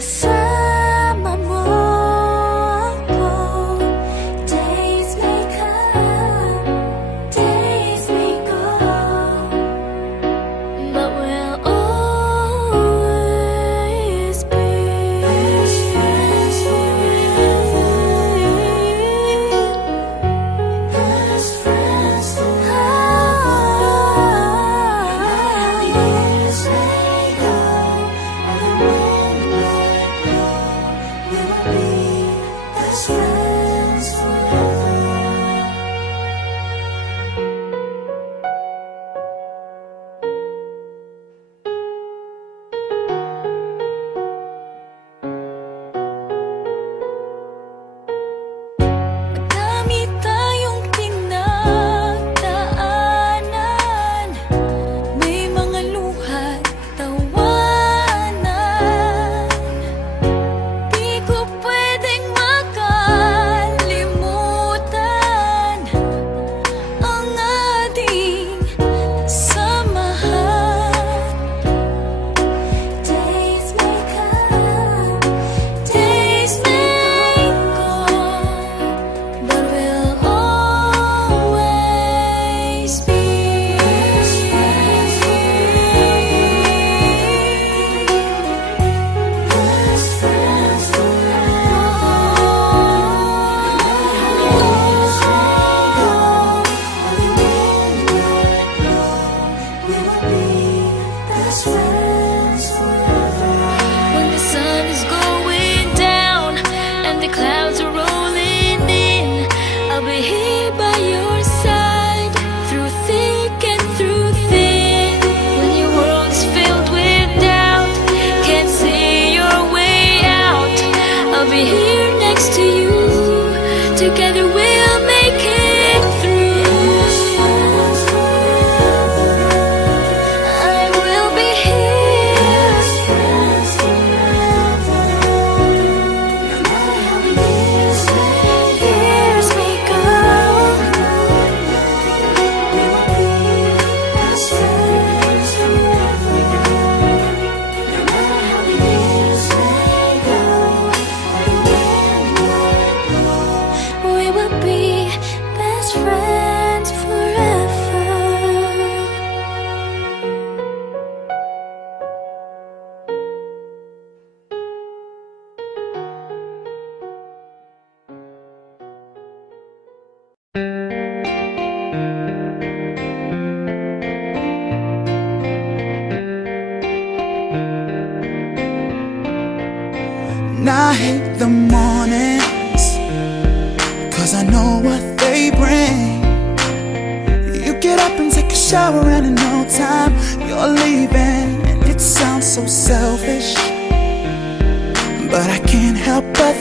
kasama mo ako. Days may come, days may go, but we'll always be best friends forever. Best friends forever. Years may go, or the wind might blow, we will be best friends forever. Madami tayong pinagdaanan, may mga luha't tawanan. Di ko pwedeng makalimutan ang ating samahan. Days may come, days may go, but we'll always be best friends forever. When the sun is going down and the clouds are rolling in, I'll be here by your side through thick and through thin. When your world is filled with doubt, can't see your way out, I'll be here next to you. Together we'll make it through. I will be here. Years may go, we will be best friends forever. No matter how the years may go, or the wind might blow, we will be best friends forever. And I hate the mornings, 'cause I know what they bring. You get up and take a shower and in no time you're leaving. And it sounds so selfish, but I can't help but